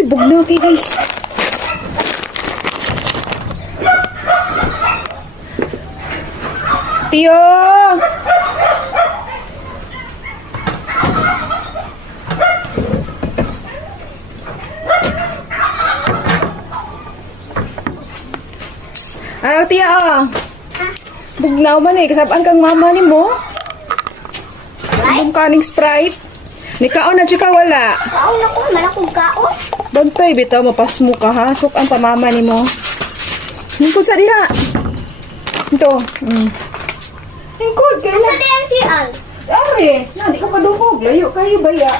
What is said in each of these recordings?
Uy, bugnaw kay guys. Tiyo! Ano, tiya, ah? Bugnaw man eh. Kasabaan kang mama ni mo. Anong kaning Sprite? Nikaon na siya ka wala. Kaon ako, malakog kaon. Bantay, bitaw, mapas mo ka ha. Sok ang pamama ni mo. Lingkod sa diha. Ito. Lingkod, kayo Sa na. diyan si Al. Ari, na, di ka kadungog. Layo kayo, baya.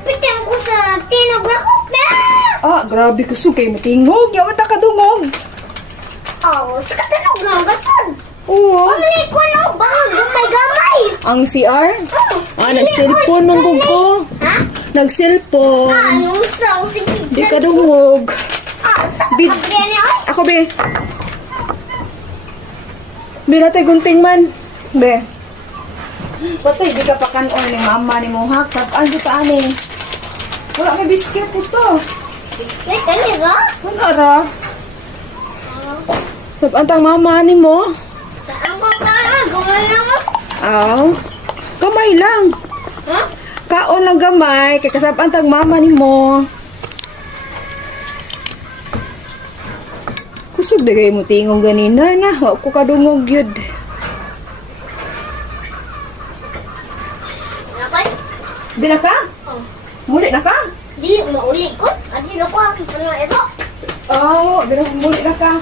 Pitang ko sa tinog lakok na. Ah, grabe ka sugay matingog. Yaman ta kadungog. Oh, sa katanog na ang gasod. Oo. Pamili ko na, baka gamay-gamay. Ang CR? Ah, nag-cellphone mong gugo. Ha? Nag-cellphone. Anong saw si Di ka dungog. sa Bid- kabrene ay. Ako, be. Be, natay gunting man. Be. Patay, di ka pa kanon ni mama ni mo, ha? Sabaan di pa ani. Wala may biscuit ito. Kaya kanira? Wala ra. Sabaan tang mama ni mo. Saan ko ka? Gumay na mo. Aw. Kamay lang. Ha? Kaon lang gamay. Kay kasabaan tang mama ni mo. Kusog di kayo mo tingong ganina na. Wa ko kadungog yun. Nakay? Di na ka? Oh. Muli na ka? Di, mauli ko. Adi na ko ang pala ito. Oo, di na muli na ka.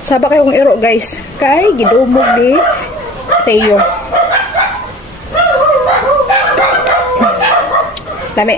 Saba kayong iro guys. Kay gidumog di Teo. Lami.